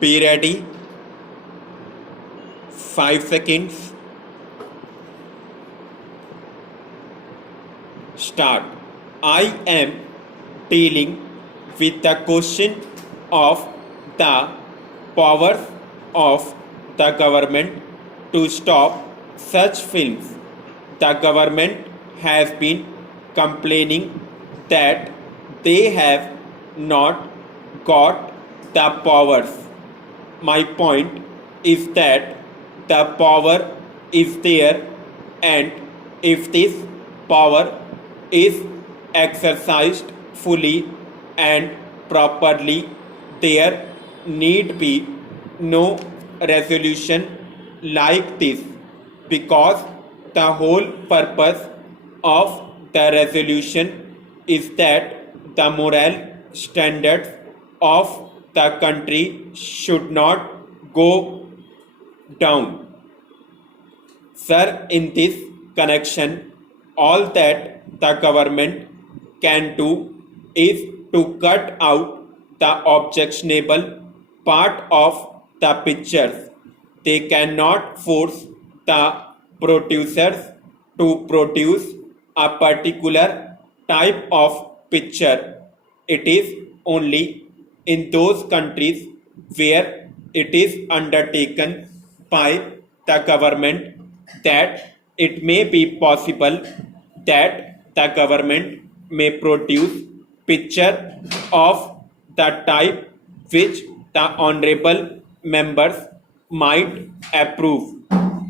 Be ready. 5 seconds. Start. I am dealing with the question of the powers of the government to stop such films. The government has been complaining that they have not got the powers. My point is that the power is there, and if this power is exercised fully and properly, there need be no resolution like this, because the whole purpose of the resolution is that the moral standards of the country should not go down. Sir, in this connection, all that the government can do is to cut out the objectionable part of the pictures. They cannot force the producers to produce a particular type of picture. It is only in those countries where it is undertaken by the government that it may be possible that the government may produce picture of the type which the honorable members might approve.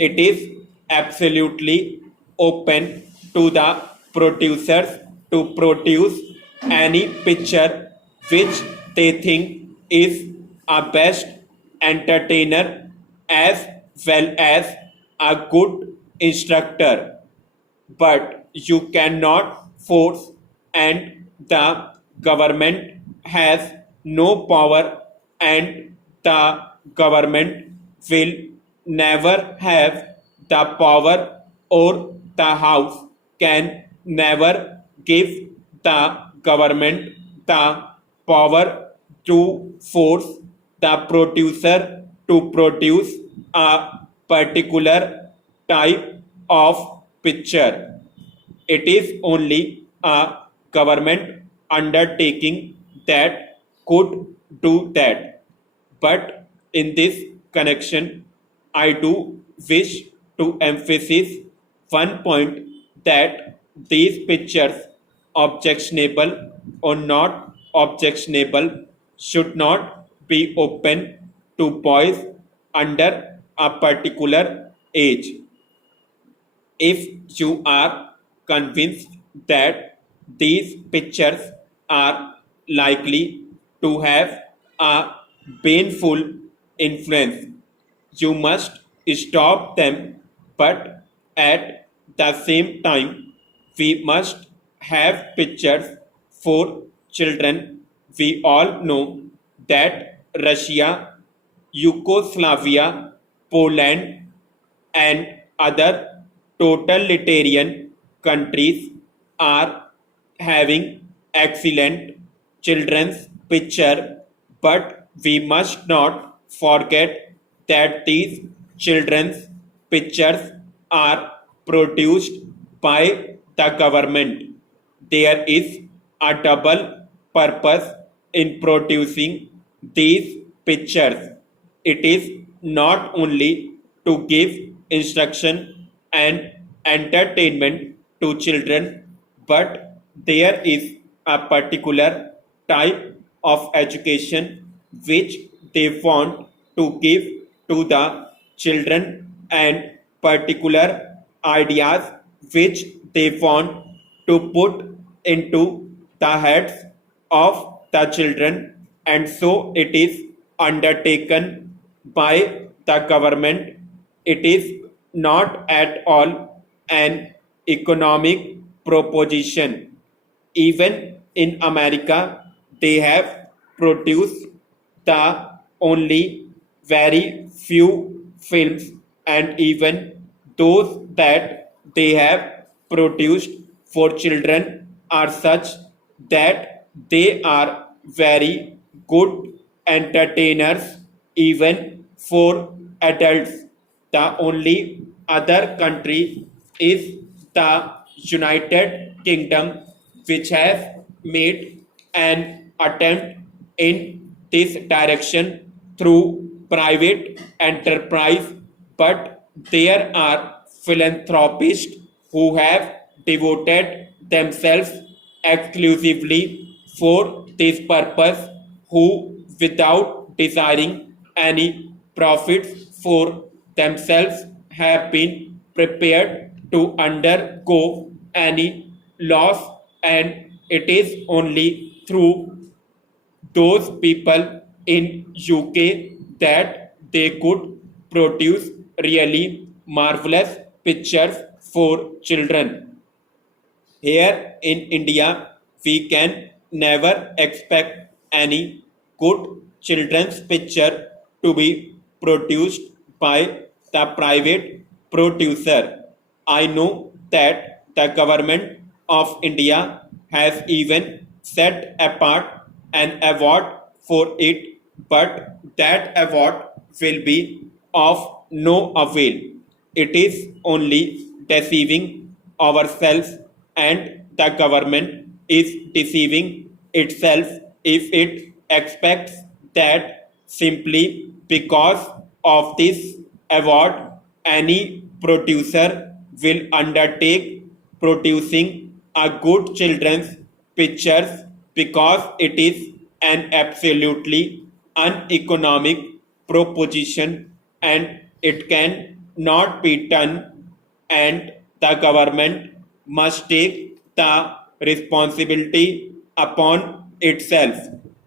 It is absolutely open to the producers to produce any picture which they think is a best entertainer as well as a good instructor. But you cannot force, and the government has no power, and the government will never have the power, or the house can never give the government the power to force the producer to produce a particular type of picture. It is only a government undertaking that could do that. But in this connection, I do wish to emphasize one point, that these pictures, objectionable or not objectionable, should not be open to boys under a particular age. If you are convinced that these pictures are likely to have a painful influence, you must stop them. But at the same time, we must have pictures for children. We all know that Russia, Yugoslavia, Poland, and other totalitarian countries are having excellent children's picture, but we must not forget that these children's pictures are produced by the government. There is a double purpose in producing these pictures. It is not only to give instruction and entertainment to children, but there is a particular type of education which they want to give to the children, and particular ideas which they want to put into the heads of the children, and so it is undertaken by the government. It is not at all an economic proposition. Even in America, they have produced the only very few films, and even those that they have produced for children are such that they are very good entertainers. even for adults. The only other country is the United Kingdom, which has made an attempt in this direction through private enterprise, but there are philanthropists who have devoted themselves exclusively for this purpose, who, without desiring any profits for themselves, have been prepared to undergo any loss, and it is only through those people in UK that they could produce really marvelous pictures for children. Here in India, we can never expect any good children's picture to be produced by the private producer. I know that the government of India has even set apart an award for it, but that award will be of no avail. It is only deceiving ourselves, and the government is deceiving itself if it expects that simply because of this award any producer will undertake producing a good children's pictures, because it is an absolutely uneconomic proposition and it can not be done, and the government must take the responsibility upon itself.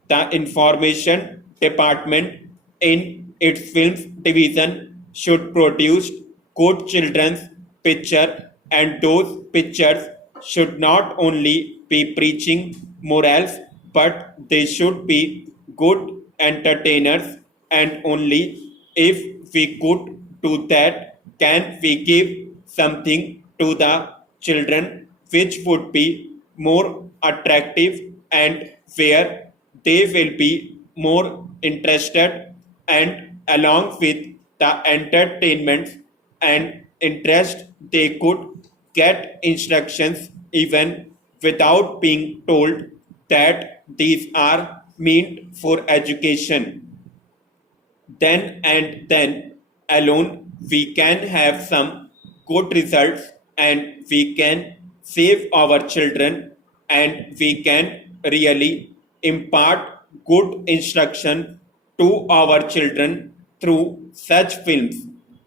The information department in its films division should produce good children's picture, and those pictures should not only be preaching morals, but they should be good entertainers, and only if we could do that can we give something to the children which would be more attractive and where they will be more interested, and along with the entertainment and interest they could get instructions even without being told that these are meant for education. Then and then alone we can have some good results, and we can save our children, and we can really impart good instruction to our children through such films.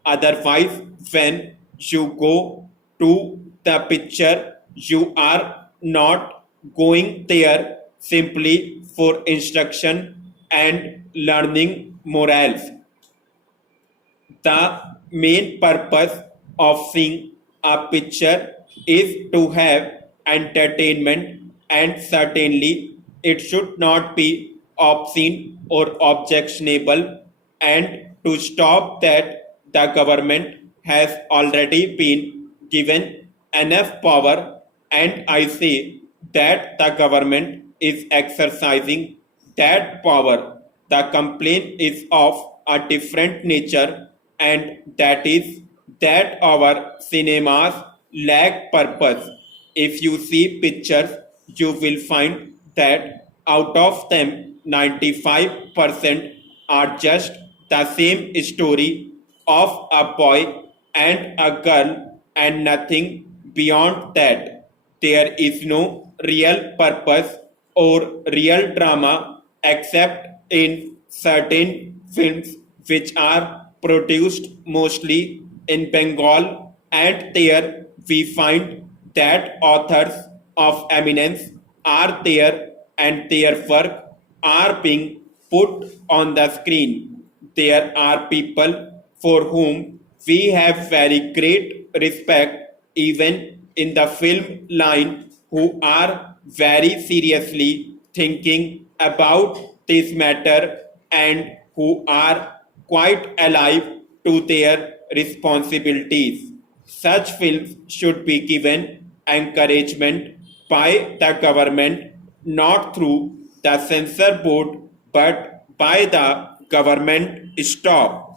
Otherwise, when you go to the picture, you are not going there simply for instruction and learning morals. The main purpose of seeing a picture is to have entertainment, and certainly it should not be obscene or objectionable. And to stop that, the government has already been given enough power, and I say that the government is exercising that power. The complaint is of a different nature, and that is that our cinemas lack purpose. If you see pictures, you will find that out of them, 95% are just the same story of a boy and a girl and nothing beyond that. There is no real purpose or real drama except in certain films which are produced mostly in Bengal, and there we find that authors of eminence are there and their work are being put on the screen. There are people for whom we have very great respect, even in the film line, who are very seriously thinking about this matter and who are quite alive to their responsibilities. Such films should be given encouragement by the government, not through the censor board but by the government stop.